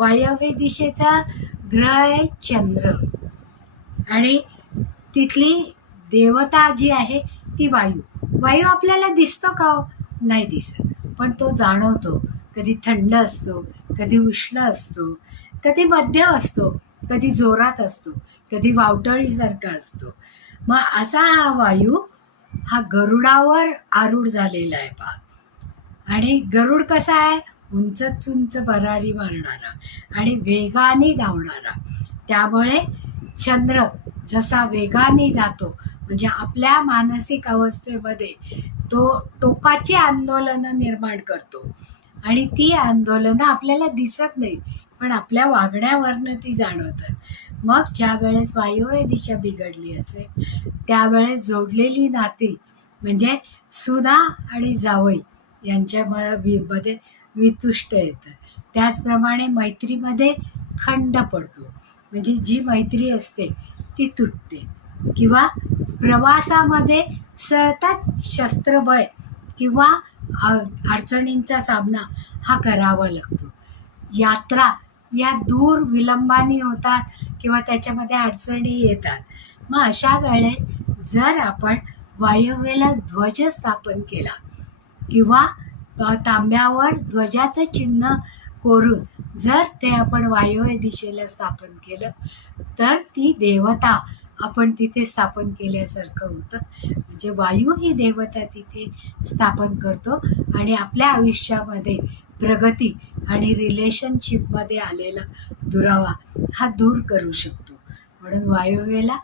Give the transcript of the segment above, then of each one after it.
वायव्य दिशेचा ग्रह आहे चंद्र आणि तिथली देवता जी आहे ती वायू. वायू आपल्याला दिसतो का हो? नाही दिसत, पण तो जाणवतो. कधी थंड असतो, कधी उष्ण असतो, कधी मध्यम असतो, कधी जोरात असतो, कधी वावटळीसारखा असतो. मग असा हा वायू हा गरुडावर आरूढ झालेला आहे पहा. आणि गरुड कसा आहे? उंचच उंच भरारी मारणारा आणि वेगाने धावणारा. त्यामुळे चंद्र जसा वेगाने जातो म्हणजे आपल्या मानसिक अवस्थेमध्ये तो टोकाची आंदोलनं निर्माण करतो आणि ती आंदोलनं आपल्याला दिसत नाही, पण आपल्या वागण्यावरनं ती जाणवतात. मग ज्या वेळेस वायव्य दिशा बिघडली असेल त्यावेळेस जोडलेली नाती म्हणजे सुना आणि जावई यांच्या मध्ये वितुष्ट येतं. त्याचप्रमाणे मैत्रीमध्ये खंड पडतो, म्हणजे जी मैत्री असते ती तुटते. किंवा प्रवासामध्ये सतत शस्त्रबळ किंवा अडचणींचा सामना हा करावा लागतो. यात्रा या दूर विलंबाने होतात किंवा त्याच्यामध्ये अडचणी येतात. मग अशा वेळेस जर आपण वायव्येला ध्वज स्थापन केला किंवा तांब्यावर ध्वजाचं चिन्ह कोरून जर ते आपण वायव्य दिशेला स्थापन केलं तर ती देवता आपण तिथे स्थापन केल्यासारखं होतं. म्हणजे वायू ही देवता तिथे स्थापन करतो आणि आपल्या आयुष्यामध्ये प्रगती आणि रिलेशनशिपमध्ये आलेला दुरावा हा दूर करू शकतो. म्हणून वायव्येला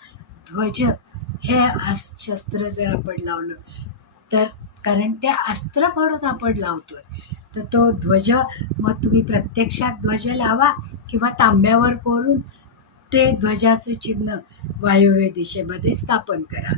ध्वज हे शस्त्र जर आपण लावलं तर, कारण ते अस्त्र म्हणून आपण लावतोय, तर तो ध्वज मग तुम्ही प्रत्यक्षात ध्वज लावा किंवा तांब्यावर कोरून ते ध्वजाचं चिन्ह वायव्य दिशेमध्ये स्थापन करा.